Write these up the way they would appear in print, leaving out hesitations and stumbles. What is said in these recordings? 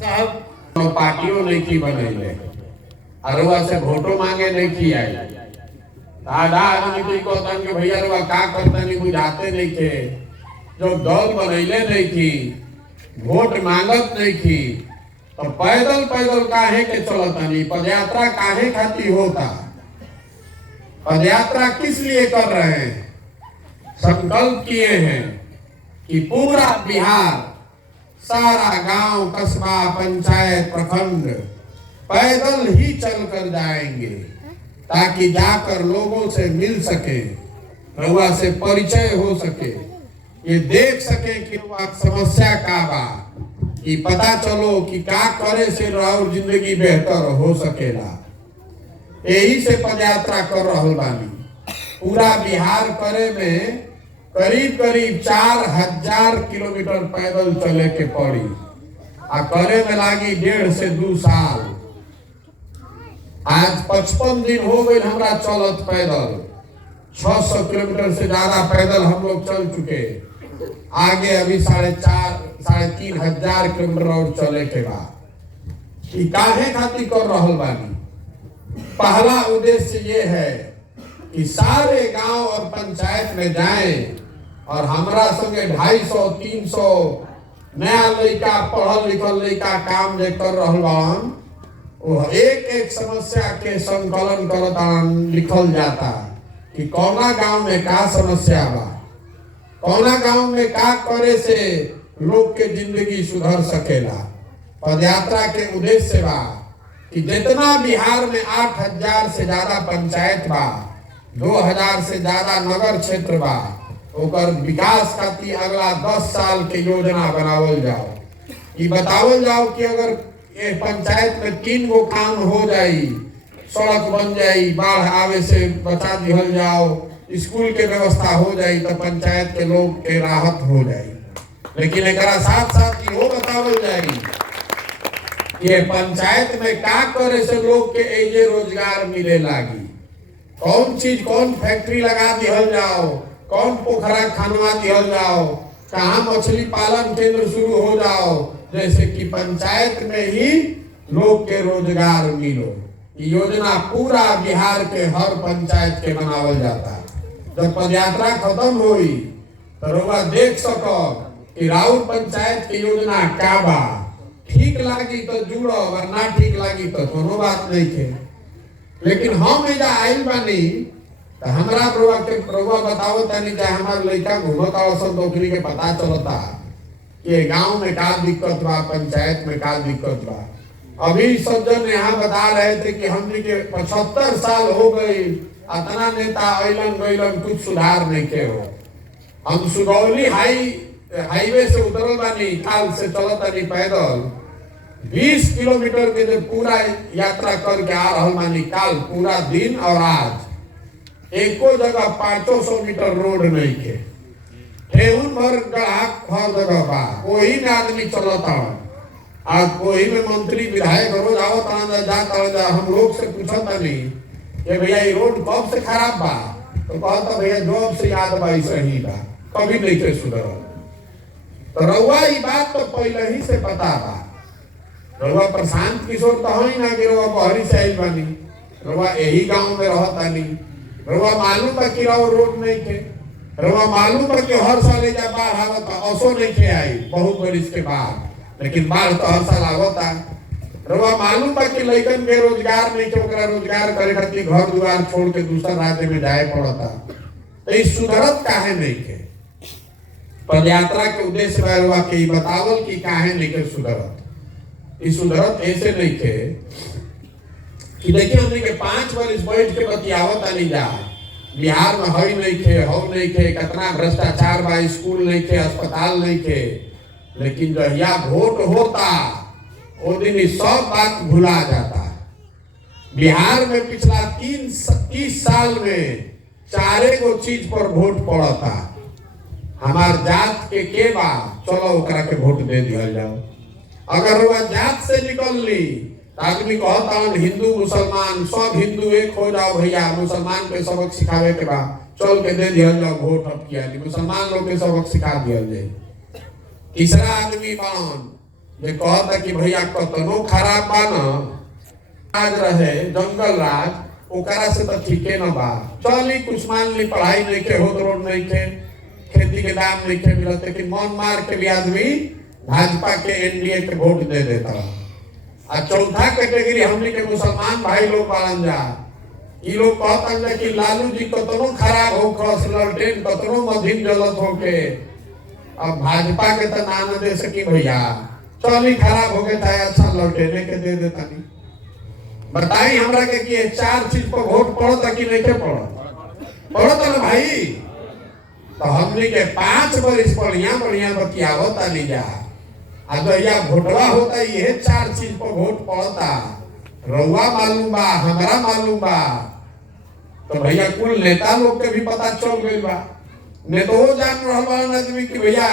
साहब पार्टियों नहीं की बनैले अरुआ से वोटो मांगे नहीं की आई आधा आदमी को कहता कि भैया रुआ का करता नहीं बुझाते नहीं थे जो दल बनैले नहीं थी वोट मांगत नहीं थी तो पैदल पैदल काहे के चलता नहीं पदयात्रा काहे खाती होता पदयात्रा किस लिए कर रहे हैं संकल्प किए हैं कि पूरा बिहार सारा गांव कस्बा पंचायत प्रखंड पैदल ही चल कर जाएंगे ताकि जाकर लोगों से मिल सके रउआ से परिचय हो सके ये देख सके कि समस्या का बा कि पता चलो कि का करे से और जिंदगी बेहतर हो सकेला यही से पदयात्रा कर रहल बानी पूरा बिहार करे में करीब करीब 4000 किलोमीटर पैदल चले के पड़ी आ करे में लागी 1.5 से 2 साल आज 55 दिन हो गए हमरा चलत पैदल 600 किलोमीटर से ज्यादा पैदल हम लोग चल चुके आगे अभी 3,500 किलोमीटर और चले के बाद काहे खातिर कर रहल बानी पहला उद्देश्य ये है कि सारे गांव और पंचायत में जाएं और हमरा संगे 250-300 नया लड़का पढ़ल लिखल लड़का काम जे कर रहल बान वो एक एक समस्या के संकलन करता लिखल जाता कि कौना गांव में का समस्या बा कौना गांव में का करे से लोग के जिंदगी सुधर सकेला पदयात्रा के उद्देश्य बा कि जितना बिहार में 8,000 से ज्यादा पंचायत बा 2,000 से ज्यादा नगर क्षेत्र बा ओकर विकास खातिर अगला 10 साल के योजना बनावल जाओ ये बतावल जाओ कि अगर ये पंचायत में 3 गो काम हो जाई सड़क बन जाई बाढ़ आवे से बचा दिहल जाओ स्कूल के व्यवस्था हो जाई तो पंचायत के लोग के राहत हो जाई लेकिन एक साथ साथ ये बतावल जाई ये पंचायत में का करे से लोग के एजे रोजगार मिले लागी कौन चीज कौन फैक्ट्री लगा दिहल जाओ कौन पोखरा खनवा दिहल जाओ कहाँ मछली पालन केंद्र शुरू हो जाओ जैसे कि पंचायत में ही लोग के रोजगार मिलो योजना पूरा बिहार के हर पंचायत के बनावल जाता जब पदयात्रा खत्म हुई तो रउआ देख सको कि राउर पंचायत की योजना का बा ठीक लागी तो जुड़ो अगर ना ठीक लागी तो कोनो बात नहीं थे लेकिन हम एजा आइल बानी तो हमरा प्रभुआ बतावो तनी चाहे हमार लड़का घूमत आवसन तो ओकरी के पता चलता कि गांव में का दिक्कत बा पंचायत में का दिक्कत बा अभी सज्जन यहाँ बता रहे थे कि हमने के 75 साल हो गई अतना नेता अइलन गइलन कुछ सुधार नहीं के हो हम सुगौली हाईवे से उतरल बानी काल से चलत बानी पैदल 20 किलोमीटर के जो पूरा यात्रा करके आ रहल बानी काल पूरा दिन और आज एको जगह 500 मीटर रोड नहीं के ठेहुन भर ग्राहक हर जगह बा वही में आदमी चलता आज वही में मंत्री विधायक रोज आवत जाता हम लोग से पूछता नहीं कि भैया ये रोड कब से खराब बा तो कहता भैया जॉब से याद बा सही बा कभी नहीं के सुधर तो रउआ ये बात तो पहले ही से पता बा रउआ प्रशांत किशोर तो ही ना कि रउआ बहरी से आइल बानी रउआ यही गांव में रहता नहीं रउआ मालूम बा कि रोड नहीं थे रउआ मालूम बा कि हर साल एजा बाढ़ आवता असो नहीं थे आई बहुत बरिस के बाद लेकिन बाढ़ तो हर साल आवता रउआ मालूम बा कि लइकन बेरोजगार नहीं थे ओकरा रोजगार करे खातिर घर दुआर छोड़ के दूसरा राज्य में जाए पड़ता तो इस सुधरत काहे नहीं के पदयात्रा के उद्देश्य बा रउआ के बतावल कि काहे नहीं के सुधरत इस सुधरत ऐसे नहीं के कि देखिए हमने के 5 वर्ष बैठ के बतियावत आनी जा बिहार में हई नहीं थे हो नहीं थे कितना भ्रष्टाचार बा स्कूल नहीं थे अस्पताल नहीं थे लेकिन जहिया वोट होता वो दिन सब बात भुला जाता बिहार में पिछला 30 साल में 4 गो चीज पर वोट पड़ता हमार जात के बा चलो ओकरा के वोट दे दिया जाओ अगर वह जात से निकल ली आदमी कहता हिंदू मुसलमान सब हिंदू एक हो जाओ भैया मुसलमान के सबक सिखावे के बाद चल के दे दिया जाओ वोट अब किया मुसलमान लोग के सबक सिखा दिया जाए तीसरा आदमी कौन जे कहता कि भैया कतनो खराब बा न आज रहे जंगल राज ओकरा से तो ठीके न बा। चली कुछ मान ली पढ़ाई नहीं के होत, रोड नहीं के, खेती के दाम नहीं के मिलत, लेकिन मन मार के भी आदमी भाजपा के एनडीए के वोट दे देता। और चौथा कैटेगरी हमने के मुसलमान भाई लोग पालन जा, ये लोग कहता है कि लालू जी कतनो खराब हो खस ललटेन कतनो मध्यम जलत होके अब भाजपा के तो ना दे सकी भैया, चली खराब हो गए चाहे अच्छा ललटेने के दे देता नहीं। बताई हमरा के कि चार चीज पर वोट पड़ता कि नहीं के पड़ता ना भाई। तो हमने के 5 बरिस बढ़िया बढ़िया बतियावता नहीं जा, अगर भोटवा होता ये 4 चीज पर वोट पड़ता, रउआ मालूम बा हमरा मालूम बा, तो भैया कुल नेता लोग के भी पता चल गई बा। ने तो वो जान रहा बा आदमी कि भैया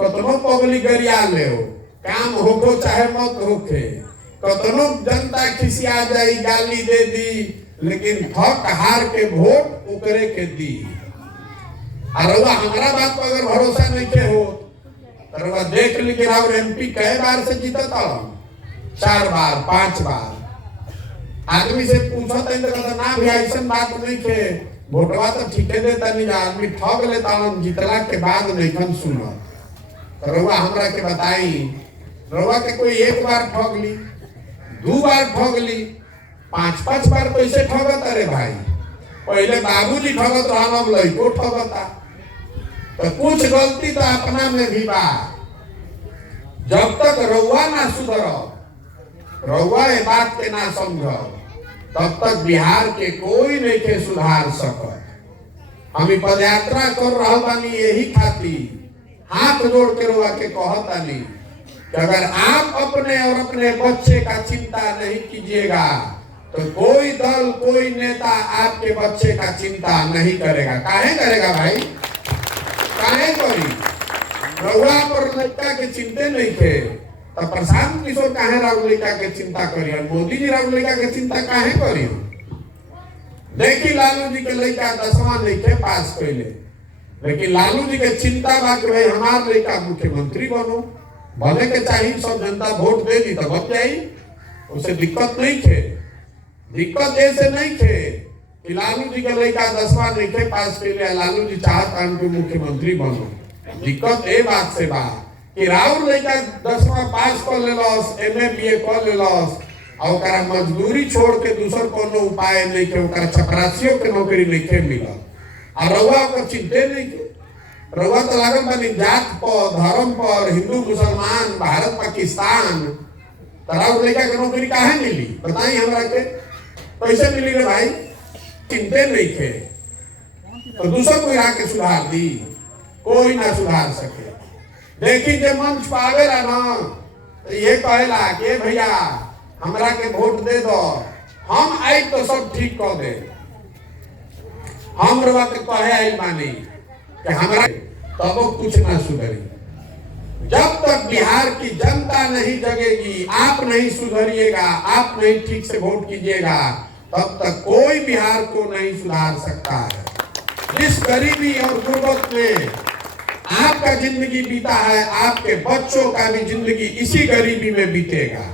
कतनो पब्लिक गरिया ले हो काम होको चाहे मत होके, कतनो जनता खिसिया जाई गाली दे दी, लेकिन ठक हार के वोट ओकरे के दी। और हमारा बात पर अगर भरोसा नहीं के हो तो देख ली कि राउर एमपी कई बार से जीता था, 4 बार 5 बार। आदमी से पूछा तो ना भी ऐसा बात नहीं के वोटवा तो ठीके देता नहीं, आदमी ठग लेता जीतला के बाद नहीं खन सुना। तो रउआ हमरा के बताई, रउआ के कोई 1 बार ठग ली, 2 बार ठग ली, 5-5 बार पैसे ठगत? अरे भाई पहले बाबूजी ठगत रहा, अब लड़को ठगता। तो कुछ गलती तो अपना में भी बा। जब तक रउआ ना सुधरो, रउआ ये बात के ना समझो, तब तक बिहार के कोई नहीं के सुधार सकत। हम पदयात्रा कर रहा बानी यही खातिर, हाथ जोड़ के रउआ के कहतानी कि अगर आप अपने और अपने बच्चे का चिंता नहीं कीजिएगा तो कोई दल कोई नेता आपके बच्चे का चिंता नहीं करेगा। काहे करेगा भाई, काहे करी? रउआ पर लड़का के चिंते नहीं थे तो प्रशांत किशोर काहे राहुल लड़का के चिंता करी, मोदी जी राहुल लड़का के चिंता काहे करी? देखी लालू जी के लड़का 10वां नहीं थे पास कैले, लेकिन लालू जी के चिंता बा कि भाई हमार लड़का मुख्यमंत्री बनो, बने के चाहिए, सब जनता वोट दे दी तो बच जाई, उससे दिक्कत नहीं थे। दिक्कत ऐसे नहीं थे कि लालू जी के लड़का 10वां नहीं थे पास कैले, लालू जी चाहता कि मुख्यमंत्री बनो। दिक्कत ए बात से बा कि राहुल लड़का 10वां पास कर लेलस, एमए बीए कर लेलस, और ओकरा मजदूरी छोड़ के दूसर कोनो उपाय नहीं के, ओकरा चपरासियों के नौकरी नहीं के मिला। और रउआ ओकर चिंते नहीं के, रउआ तो लागल बानी जात पर, धर्म पर, हिंदू मुसलमान, भारत पाकिस्तान, तो राहुल लड़का के नौकरी काहे मिली? बताई हमरा के कैसे मिली रे भाई? चिंते नहीं थे तो दूसर कोई आके सुधार दी, कोई ना सुधार सके। देखी जे मंच पावेला ना तो ये कहेला कि भैया हमरा के वोट दे दो, हम आई तो सब ठीक कर दे। हम रवा के कहे आई मानी कि हमरा तब कुछ ना सुधरी। जब तक बिहार की जनता नहीं जगेगी, आप नहीं सुधरिएगा, आप नहीं ठीक से वोट कीजिएगा, तब तक कोई बिहार को नहीं सुधार सकता है। जिस गरीबी और गुर्बत में आपका जिंदगी बीता है, आपके बच्चों का भी जिंदगी इसी गरीबी में बीतेगा,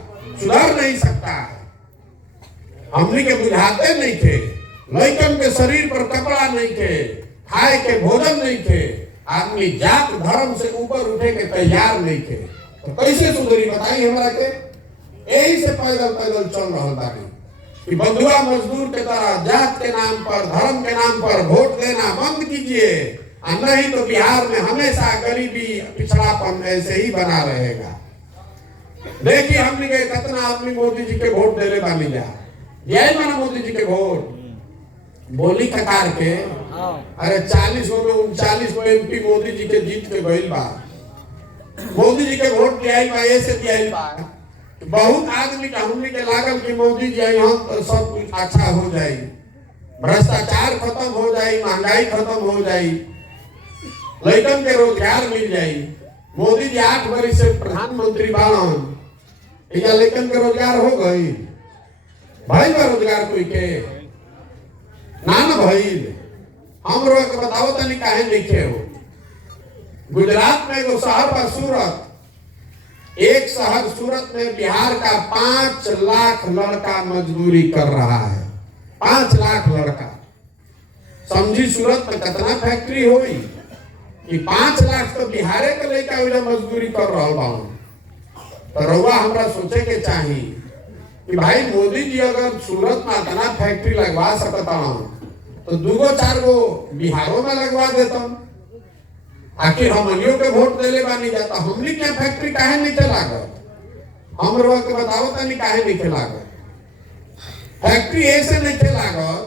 सुधर नहीं सकता है। हमने के बुझाते नहीं थे, लड़कन के शरीर पर कपड़ा नहीं थे, खाए के भोजन नहीं थे, आदमी जात धर्म से ऊपर उठे के तैयार नहीं थे, तो कैसे सुधरी बताई हमरा के? यही से पैदल पैदल चल रहा बानी कि बंधुआ मजदूर के तरह जात के नाम पर, धर्म के नाम पर वोट देना बंद कीजिए, नहीं तो बिहार में हमेशा गरीबी पिछड़ापन ऐसे ही बना रहेगा। देखिए हमने के कितना आदमी मोदी जी के वोट देले बानी जा, जय माना मोदी जी के वोट बोली खकार के, अरे 40 में 39 में एमपी मोदी जी के जीत के गइल बा। मोदी जी के वोट दिया बा, ऐसे दिया बा बहुत आदमी का हमने के लागल कि मोदी जी आई हम तो सब कुछ अच्छा हो जाए, भ्रष्टाचार खत्म हो जाए, महंगाई खत्म हो जाए, लड़कन के रोजगार मिल जाए। मोदी जी 8 वर्ष से प्रधानमंत्री बालन, या लड़कन के रोजगार हो गई? भाई बा रोजगार कोई के ना भइल। हम लोग के बताओ तनी काहे नहीं खे हो। गुजरात में एगो शहर बा सूरत, एक शहर सूरत में बिहार का 5 लाख लड़का मजदूरी कर रहा है। 5 लाख लड़का। समझी सूरत में कितना फैक्ट्री होगी कि 5 लाख तो बिहारे के लड़का मजदूरी कर रहा बा। तो रउआ हमरा सोचे के चाहिए कि भाई मोदी जी अगर सूरत में इतना फैक्ट्री लगवा सकता तो 2-4 गो बिहारों में लगवा देता। आखिर हमनियों के वोट देले बानी जाता, हमनी क्या फैक्ट्री काहे नहीं लागत? हम रउआ के बताओ तनी काहे नहीं लागत? फैक्ट्री ऐसे नहीं लागत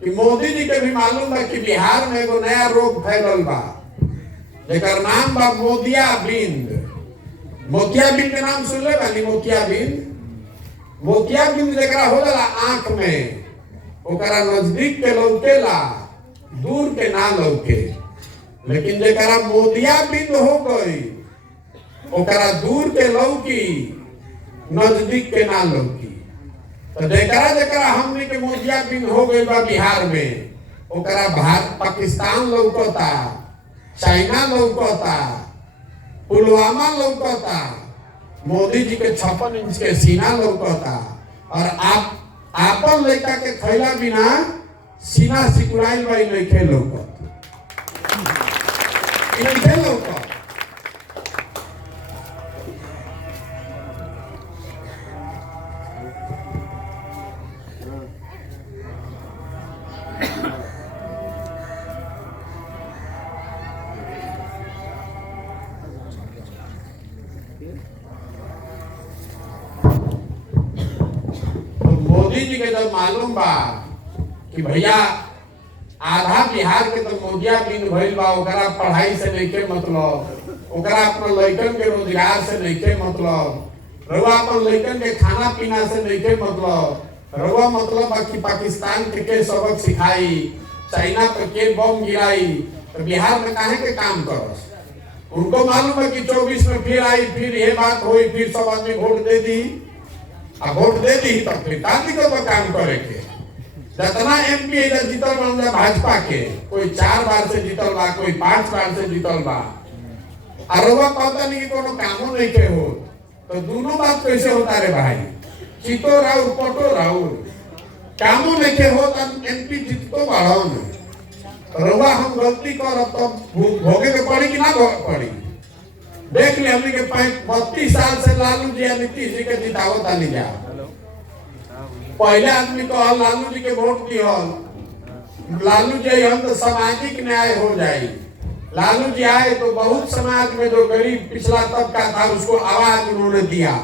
कि मोदी जी के भी मालूम बा कि बिहार में एगो नया रोग फैलल बा जेकर नाम बा मोतियाबिंद। मोतियाबिंद के नाम सुन ले बानी? मोतियाबिंद। मोतियाबिंद जेकरा हो जाला आंख में, ओकरा नजदीक के लौकेला, दूर के ना लौके। लेकिन जेकरा मोतियाबिंद हो गई ओकरा दूर के लौकी, नजदीक के ना लौकी। तो जेकरा हमने के मोतियाबिंद हो गई बा बिहार में, ओकरा भारत पाकिस्तान लौकता, चाइना लौकता, पुलवामा लौकता, मोदी जी के 56 इंच के सीना लौकता। और आप आपन लड़का के खैला बिना सीना सिकुड़ाइल बाई लइके लौकत। इनके लौकत। मोदी जी के जब मालूम बा कि भैया आधा बिहार के तो मोतियाबिंद भइल बा, ओकरा पढ़ाई से नइखे मतलब, ओकरा अपना लइकन के रोजगार से नइखे मतलब, रउआ अपन लइकन के खाना पीना से नइखे मतलब, रउआ मतलब बा कि पाकिस्तान के सबक सिखाई, चाइना पर के बम गिराई, तो बिहार में काहे के काम करस? उनको मालूम है कि 24 में फिर आई, फिर ये बात हुई, फिर सब आदमी वोट दे दी। अब वोट दे दी तो फिर काम करे के। जितना एमपी इधर जीतल बा भाजपा के, कोई 4 बार से जीतल बा, कोई 5 बार से जीतल बा। और वो कहता नहीं कि कोनो कामो नहीं के हो, तो दोनों बात कैसे होता रे भाई? चीतो राउर पटो राउर, कामो नहीं के हो तो एमपी जीततो बाड़न। रउआ हम गलती करब तो भोगे के पड़ी कि ना पड़ी? देख ले हमने के 32 साल से लालू जी या नीतीश जी के जितावत आनी जा। पहले आदमी को लालू जी के वोट दिहल, लालू जी हम तो सामाजिक न्याय हो जाए। लालू जी आए तो बहुत समाज में जो गरीब पिछड़ा तबका था उसको आवाज उन्होंने दिया।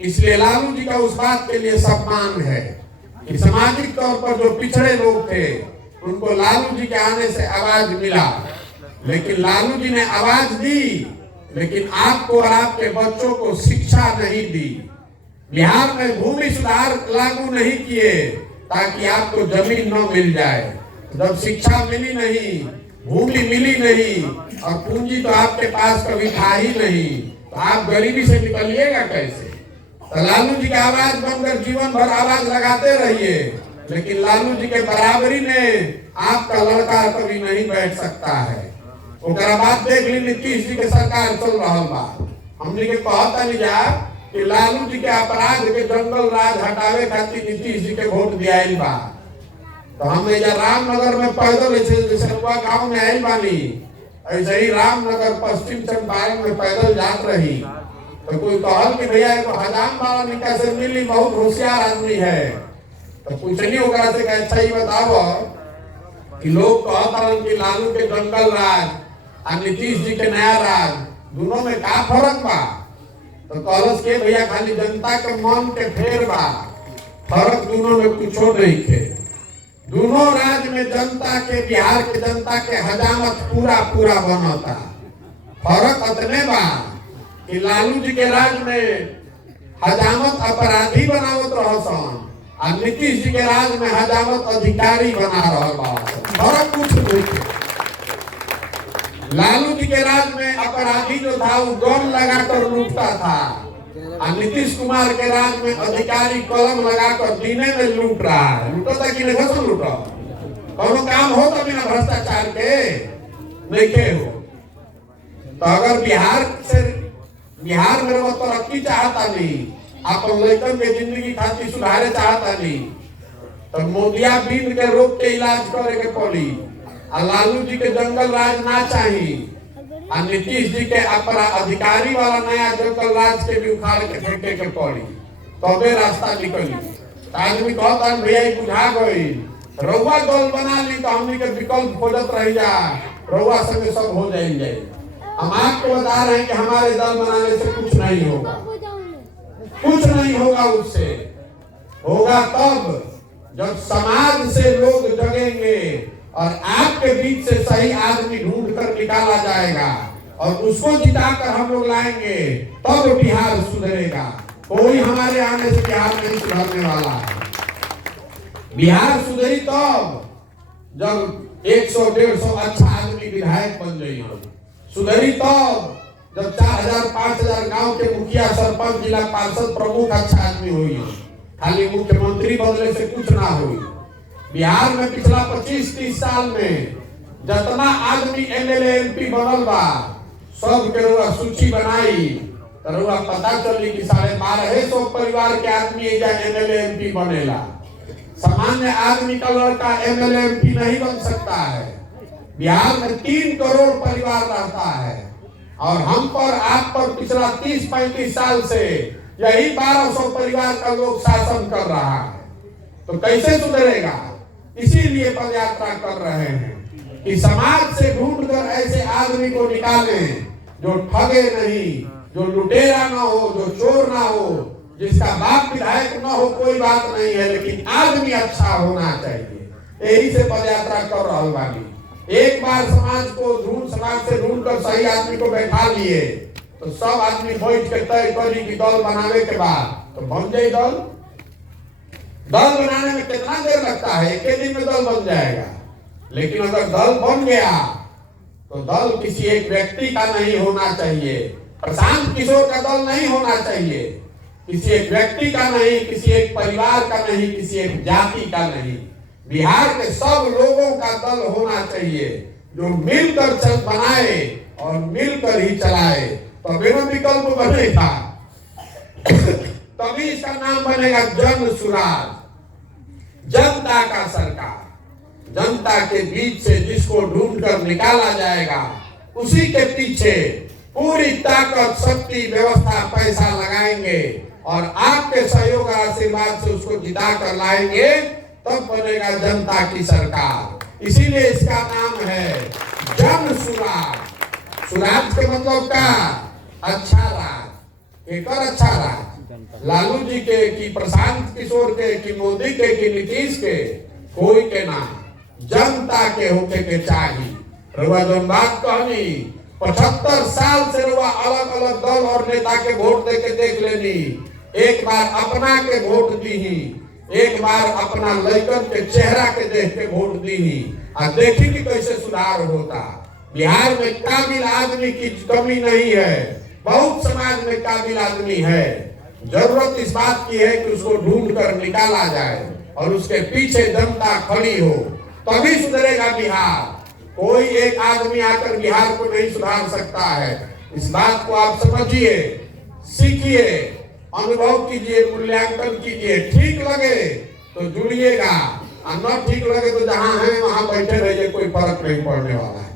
इसलिए लालू जी का उस बात के लिए सम्मान है कि सामाजिक तौर पर जो पिछड़े लोग थे उनको लालू जी के आने से आवाज मिला। लेकिन लालू जी ने आवाज दी, लेकिन आपको और आपके बच्चों को शिक्षा नहीं दी। बिहार में भूमि सुधार लागू नहीं किए ताकि आपको जमीन न मिल जाए। जब शिक्षा मिली नहीं, भूमि मिली नहीं और पूंजी तो आपके पास कभी था ही नहीं, तो आप गरीबी से निकलिएगा कैसे? तो लालू जी की आवाज बनकर जीवन भर आवाज लगाते रहिए, लेकिन लालू जी के बराबरी में आपका लड़का कभी नहीं बैठ सकता है। ओकरा बाद देख ली नीतीश जी के सरकार चल रहा बा। हमने के कहता नहीं जा कि लालू जी के अपराध के जंगल राज हटावे खातिर नीतीश जी के वोट दियाइल बा। तो हम रामनगर में पैदल जैसे गाँव में आयल बानी, ऐसे ही रामनगर पश्चिम चंपारण में पैदल जात रही। तो कोई कहल कि भैया हजाम वाला निका से मिली, बहुत होशियार आदमी है। तो पूछनी ओकरा से अच्छा ही बताओ कि लोग कहता कि लालू के जंगल राज और नीतीश जी के नया राज, दोनों में का फर्क बा? तो कहलस के भैया खाली जनता के मन के फेर बा, फर्क दोनों में कुछो नहीं थे। दोनों राज्य में जनता के, बिहार के जनता के हजामत पूरा पूरा बनता। फर्क इतने बा कि लालू जी के राज में हजामत अपराधी बनावत रहसन और नीतीश जी के राज में हजामत अधिकारी बना रहा बा। फर्क कुछ नहीं थे। लालू जी के राज में अपराधी जो था वो गन लगाकर लूटता था और नीतीश कुमार के राज में अधिकारी कलम लगाकर दीने में लूट रहा है। लूटता कि नहीं फसल लूटा? कोनो काम हो तो बिना भ्रष्टाचार के नहीं के हो। तो अगर बिहार से बिहार में वो तरक्की चाहता नहीं, अपन लड़कन के जिंदगी खातिर सुधारे चाहता नहीं, तो मोदिया बीन के रोग के इलाज करे के पड़ी। आ लालू जी के जंगल राज ना चाहिए, आ नीतीश जी के अपना अधिकारी वाला नया जंगल राज के भी उखाड़ के फेंके के पड़ी, तबे रास्ता निकली। आदमी कहता है भैया बुझा गई, रउआ दल बना ली तो हमनी के विकल्प खोजत रह जा, रउआ संगे सब हो जाएंगे। हम आपको बता रहे हैं कि हमारे दल बनाने से कुछ नहीं होगा, कुछ नहीं होगा। उससे होगा तब जब समाज से लोग जगेंगे और आपके बीच से सही आदमी ढूंढ कर निकाला जाएगा और उसको जिताकर हम लोग लाएंगे, तब बिहार सुधरेगा। कोई हमारे आने से बिहार नहीं सुधरने वाला है। बिहार सुधरी तब जब 100-150 अच्छा आदमी विधायक बन जाइए, सुधरी तब जब 4000-5000 गांव के मुखिया, सरपंच, जिला पार्षद, प्रमुख अच्छा आदमी हुई। खाली मुख्यमंत्री बदले से कुछ ना हुई। बिहार में पिछला 25-30 साल में जितना आदमी एमएलए एमपी बनल बा, सब के रुआ सूची बनाई तो रुआ पता चली कि 1250 परिवार के आदमी एमएलए एमपी बनेला। सामान्य आदमी का लड़का एमएलए एमपी नहीं बन सकता है। बिहार में 3 करोड़ परिवार रहता है और हम पर आप पर पिछला 30-35 साल से यही 1200 परिवार का लोग शासन कर रहा है, तो कैसे सुधरेगा? इसीलिए पदयात्रा कर रहे हैं कि समाज से ढूंढकर ऐसे आदमी को निकालें जो ठगे नहीं, जो लुटेरा ना हो, जो चोर ना हो, जिसका बाप विधायक ना हो, कोई बात नहीं है, लेकिन आदमी अच्छा होना चाहिए। यही से पदयात्रा कर रहा बानी। एक बार समाज से ढूंढ कर सही आदमी को बैठा लिए तो सब आदमी बैठ के तय करी कि दल बनावे के बाद तो बन जाए दल। दल बनाने में कितना देर लगता है? एक ही दिन में दल बन जाएगा। लेकिन अगर दल बन गया तो दल किसी एक व्यक्ति का नहीं होना चाहिए, प्रशांत किशोर का दल नहीं होना चाहिए, किसी एक व्यक्ति का नहीं, किसी एक परिवार का नहीं, किसी एक जाति का नहीं, बिहार के सब लोगों का दल होना चाहिए जो मिलकर चल बनाए और मिलकर ही चलाए, तो बिना विकल्प बनेगा। तभी इसका नाम बनेगा जन सुराज, जनता का सरकार। जनता के बीच से जिसको ढूंढ कर निकाला जाएगा उसी के पीछे पूरी ताकत, शक्ति, व्यवस्था, पैसा लगाएंगे और आपके सहयोग और आशीर्वाद से उसको जिता कर लाएंगे, तब बनेगा जनता की सरकार। इसीलिए इसका नाम है जन सुराज। सुराज के मतलब का अच्छा राज। एक और अच्छा राज लालू जी के कि प्रशांत किशोर के कि मोदी के कि नीतीश के, कोई के ना, जनता के होके के चाहिए। रुआ जो बात कहनी 75 साल से रुआ अलग अलग दल और नेता के वोट दे के देख लेनी, एक बार अपना के वोट दी, एक बार अपना लड़कन के चेहरा के देख के वोट दी और देखी कि कैसे सुधार होता। बिहार में काबिल आदमी की कमी नहीं है, बहुत समाज में काबिल आदमी है। जरूरत इस बात की है कि उसको ढूंढ कर निकाला जाए और उसके पीछे जनता खड़ी हो, तभी सुधरेगा बिहार। कोई एक आदमी आकर बिहार को नहीं सुधार सकता है। इस बात को आप समझिए, सीखिए, अनुभव कीजिए, मूल्यांकन कीजिए। ठीक लगे तो जुड़िएगा और न ठीक लगे तो जहां है वहां बैठे रहिए, कोई फर्क नहीं पड़ने वाला है।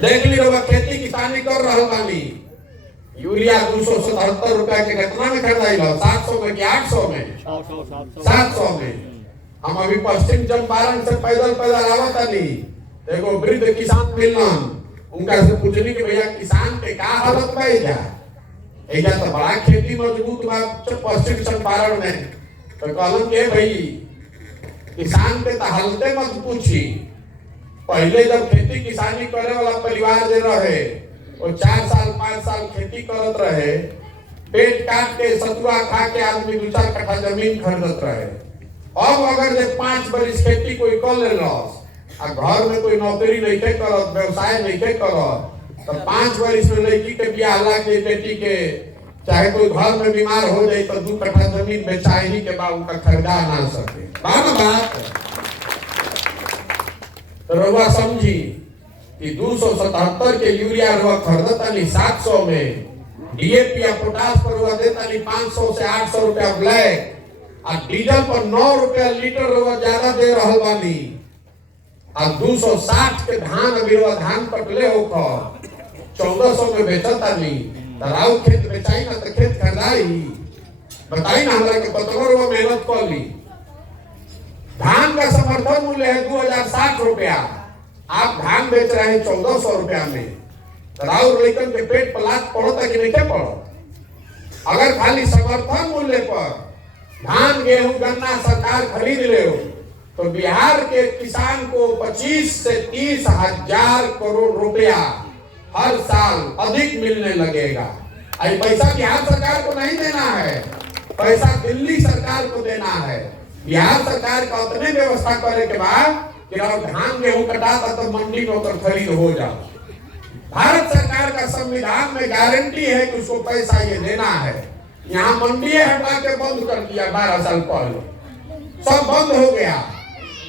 देख लीजिए, खेती किसानी कर रहा बानी, यूरिया 277 रुपया के घटना में खरीदाई 700 में कि 800 में, 700 में। हम अभी पश्चिम चंपारण से पैदल आवत नहीं, देखो वृद्ध किसान मिलन, उनका से पूछनी कि भैया किसान के का हालत बा एजा तो बड़ा खेती मजबूत बा पश्चिम चंपारण में, तो कहलन के भाई किसान के तो हालते मत पूछी। पहले जब खेती किसानी करे वाला परिवार जे रहे वो 4 साल 5 साल खेती करत रहे, पेट काट के सतुआ खा के आदमी 2-4 कट्ठा जमीन खरीदत रहे। अब अगर जे 5 बरिस खेती कोई कर लेलस आ घर में कोई नौकरी नहीं के करत, व्यवसाय नहीं के करत, तो 5 बरिस में लड़की के ब्याह ला के बेटी के, चाहे कोई घर में बीमार हो जाए तो 2 कट्ठा जमीन बेचाई ही के बाद उनका खरीदा ना सके। बात तो रउआ समझी कि 277 के यूरिया रउआ खरीदता नहीं 700 में, डीएपी या पोटास पर हुआ देता नहीं 500 से 800 रुपया ब्लैक, और डीजल पर 9 रुपया लीटर हुआ ज्यादा दे रहा बानी, और 260 के धान अभी हुआ धान पटले होकर 1400 में बेचता नहीं, तराऊ खेत बेचाई ना तो खेत खरीदाई, बताई ना हमरा के 15 रुपया मेहनत कर ली। धान का समर्थन मूल्य है 2060 रुपया, आप धान बेच रहे हैं 1400 रुपया में, राउर लेकिन के पेट पलाट पड़ता कि नहीं पड़ो। अगर खाली समर्थन मूल्य पर धान गेहूं गन्ना सरकार खरीद ले तो बिहार के किसान को 25 से 30 हजार करोड़ रुपया हर साल अधिक मिलने लगेगा। आई पैसा बिहार सरकार को नहीं देना है, पैसा दिल्ली सरकार को देना है। बिहार सरकार का उतने व्यवस्था करे के बाद कि धान गेहूं कटाता तो मंडी में उतर खरीद हो जाओ। भारत सरकार का संविधान में गारंटी है कि उसको पैसा ये देना है। यहाँ मंडी हटा के बंद कर दिया 12 साल पहले, सब बंद हो गया।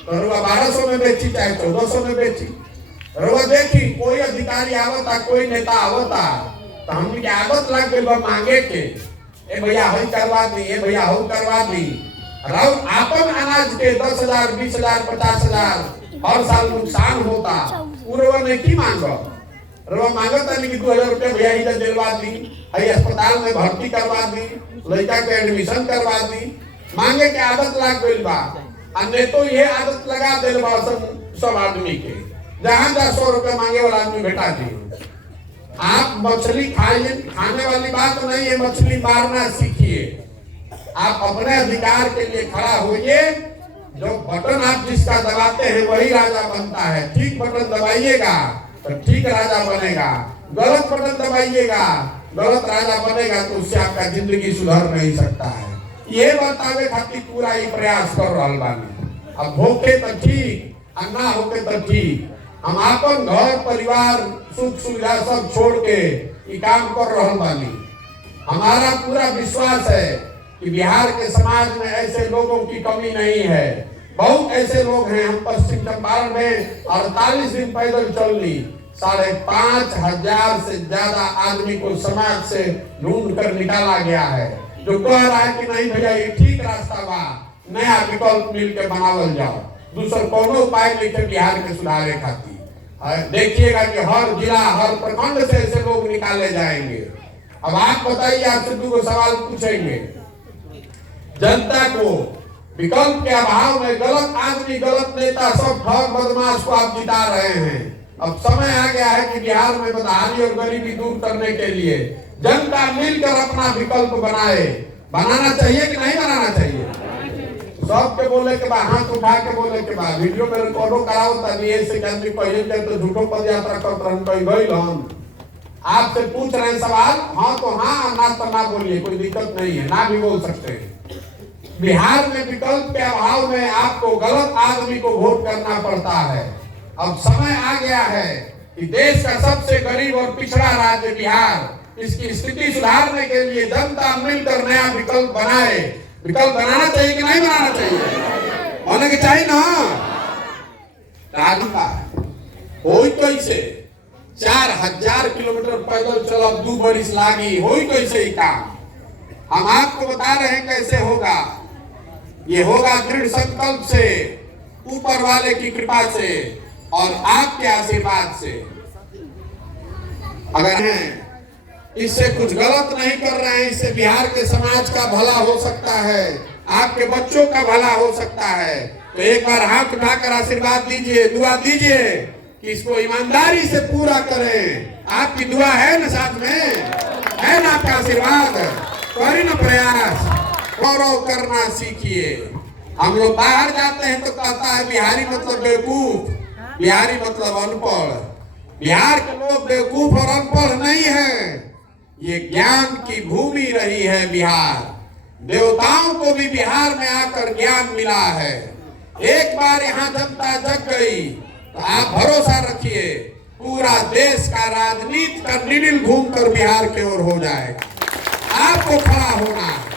तो रुआ 1200 में बेची चाहे 1400 में बेची। रुआ देखी कोई अधिकारी आवता, कोई नेता आवता तो हमने आदत लग गई मांगे के, ए भैया हई करवा दी, ए भैया हई करवा दी। राउर आपन अनाज के 10,000 20,000 50,000 हर साल नुकसान होता, पूर्व ने की मांगो रवा मांगता नहीं कि 2000 रुपया भैया इधर दिलवा दी, हई अस्पताल में भर्ती करवा दी, लड़का के एडमिशन करवा दी, मांगे के आदत लग गई बा। अन्य तो ये आदत लगा दिल बा सब आदमी के, जहां 100 रुपया मांगे वाला आदमी बेटा दी। आप मछली खाने वाली बात नहीं है, मछली मारना सीखिए। आप अपने अधिकार के लिए खड़ा होइए। जो बटन आप जिसका दबाते हैं वही राजा बनता है। ठीक बटन दबाइएगा तो ठीक राजा बनेगा, गलत बटन दबाइएगा गलत राजा बनेगा, तो उससे आपका जिंदगी सुधर नहीं सकता है। ये बतावे खातिर पूरा ही प्रयास कर रहा बानी। अब होके तो ठीक, अन्ना होके तो ठीक। हम अपन घर परिवार सुख सुविधा सब छोड़ के ये काम कर रहा बानी। हमारा पूरा विश्वास है कि बिहार के समाज में ऐसे लोगों की कमी नहीं है। बहुत ऐसे लोग हैं। हम पश्चिम चंपारण में 48 दिन पैदल चल ली, 5,500 से ज्यादा आदमी को समाज से ढूंढ कर निकाला गया है, जो कह रहा है कि नहीं भैया ये ठीक रास्ता बा, नया विकल्प मिल के बनावल जाओ, दूसर कोनो उपाय लेके बिहार के सुधारे खातिर। देखिएगा कि हर जिला हर प्रखंड से ऐसे लोग निकाले जाएंगे। अब आप बताइए, आपसे 2 सवाल पूछेंगे। जनता को विकल्प के अभाव में गलत आदमी गलत नेता सब ठग बदमाश को आप जिता रहे हैं। अब समय आ गया है कि बिहार में बदहाली और गरीबी दूर करने के लिए जनता मिलकर अपना विकल्प बनाए। बनाना चाहिए कि नहीं बनाना चाहिए? सबके बोले के बाद, हाथ उठा के बोले के बाद, वीडियो में रिकॉर्डो कराओ तभी ऐसे आदमी पहले तो झूठो पद यात्रा करते हम आपसे पूछ रहे हैं सवाल, हाँ तो हाँ, ना तो ना बोलिए, कोई दिक्कत नहीं है, ना भी बोल सकते हैं। बिहार में विकल्प के अभाव में आपको गलत आदमी को वोट करना पड़ता है। अब समय आ गया है कि देश का सबसे गरीब और पिछड़ा राज्य बिहार, इसकी स्थिति सुधारने के लिए जनता मिलकर नया विकल्प बनाए। विकल्प बनाना चाहिए कि नहीं बनाना चाहिए? होने के चाहिए ना। होई कैसे 4000 किलोमीटर पैदल चलब 2 बरिस लागी, होई कैसे ही काम? हम आपको बता रहे हैं कैसे होगा। ये होगा दृढ़ संकल्प से, ऊपर वाले की कृपा से और आपके आशीर्वाद से। अगर हैं इससे कुछ गलत नहीं कर रहे हैं, इससे बिहार के समाज का भला हो सकता है, आपके बच्चों का भला हो सकता है। तो एक बार हाथ उठाकर आशीर्वाद दीजिए, दुआ दीजिए कि इसको ईमानदारी से पूरा करें। आपकी दुआ है ना साथ में, है ना आपका आशीर्वाद? करें ना प्रयास, गौरव करना सीखिए। हम लोग बाहर जाते हैं तो कहता है बिहारी मतलब बेवकूफ, बिहारी मतलब अनपढ़। बिहार के लोग बेवकूफ और अनपढ़ नहीं है, ये ज्ञान की भूमि रही है बिहार। देवताओं को भी बिहार में आकर ज्ञान मिला है। एक बार यहाँ जनता जग गई तो आप भरोसा रखिए पूरा देश का राजनीति का निडिल घूमकर बिहार की ओर हो जाएगा। आपको खड़ा होना है,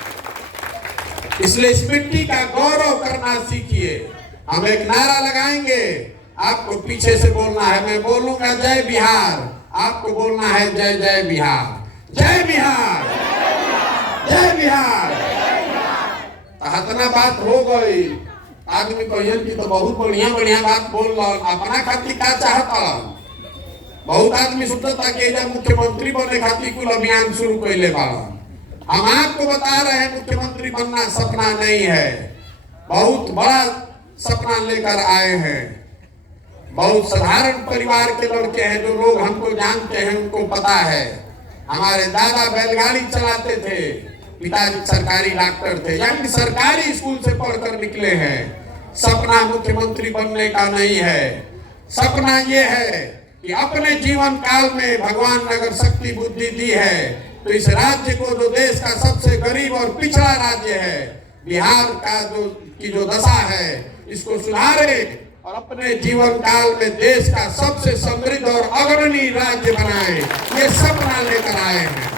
इसलिए इस मिट्टी का गौरव करना सीखिए। हम एक नारा लगाएंगे, आपको पीछे से बोलना है, मैं बोलूंगा जय बिहार, आपको बोलना है जय जय बिहार। जय बिहार, जय बिहार। इतना बात हो गई। आदमी कहियन की तो बहुत बढ़िया बढ़िया बात बोल रहा, अपना खातिर का चाहता। बहुत आदमी सोचता कि जब मुख्यमंत्री बनने खातिर कुल अभियान शुरू कैले बाड़ा। हम आपको बता रहे हैं मुख्यमंत्री बनना सपना नहीं है, बहुत बड़ा सपना लेकर आए हैं। बहुत साधारण परिवार के लड़के हैं, जो लोग हमको जानते हैं उनको पता है। हमारे दादा बैलगाड़ी चलाते थे, पिताजी सरकारी डॉक्टर थे, यानी सरकारी स्कूल से पढ़कर निकले हैं। सपना मुख्यमंत्री बनने का नहीं है। सपना ये है कि अपने जीवन काल में भगवान ने अगर शक्ति बुद्धि दी है तो इस राज्य को, जो देश का सबसे गरीब और पिछड़ा राज्य है, बिहार का जो दशा है, इसको सुधारे और अपने जीवन काल में देश का सबसे समृद्ध और अग्रणी राज्य बनाए। ये सपना लेकर आए हैं।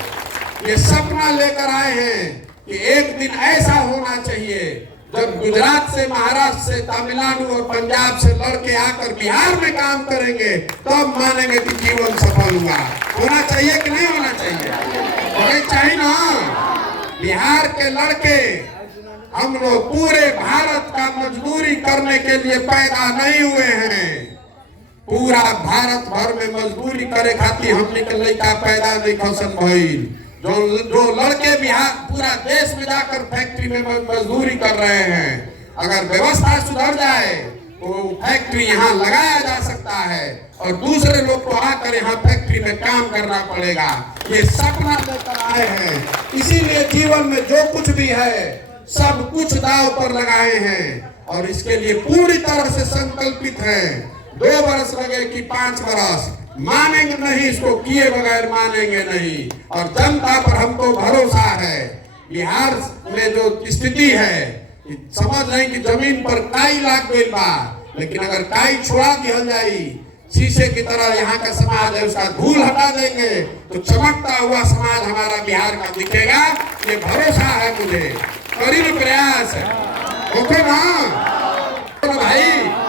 ये सपना लेकर आए हैं कि एक दिन ऐसा होना चाहिए जब गुजरात से, महाराष्ट्र से, तमिलनाडु और पंजाब से लड़के आकर बिहार में काम करेंगे, तब मानेंगे कि जीवन सफल हुआ। होना चाहिए कि नहीं होना चाहिए? होना चाहिए ना। बिहार के लड़के, हम लोग पूरे भारत का मजदूरी करने के लिए पैदा नहीं हुए हैं। पूरा भारत भर में मजदूरी करे खातिर हमने के लड़का पैदा नहीं खसन भइल। जो लड़के बिहार पूरा देश में जाकर फैक्ट्री में मजदूरी कर रहे हैं, अगर व्यवस्था सुधर जाए तो फैक्ट्री यहाँ लगाया जा सकता है और दूसरे लोग को आकर यहाँ फैक्ट्री में काम करना पड़ेगा। ये सपना लेकर आए हैं, इसीलिए जीवन में जो कुछ भी है सब कुछ दांव पर लगाए हैं और इसके लिए पूरी तरह से संकल्पित हैं। 2 वर्ष लगे कि 5 वर्ष, मानेंगे नहीं, इसको किए बगैर मानेंगे नहीं। और जनता पर हमको भरोसा है। बिहार में जो स्थिति है, समझ रहे कि जमीन पर काई लाग गई बा, लेकिन अगर काई छुड़ा दिया जाए, शीशे की तरह यहाँ का समाज है, उसका धूल हटा देंगे तो चमकता हुआ समाज हमारा बिहार का दिखेगा। ये भरोसा है मुझे, करीब प्रयास है। ओके ना भाई।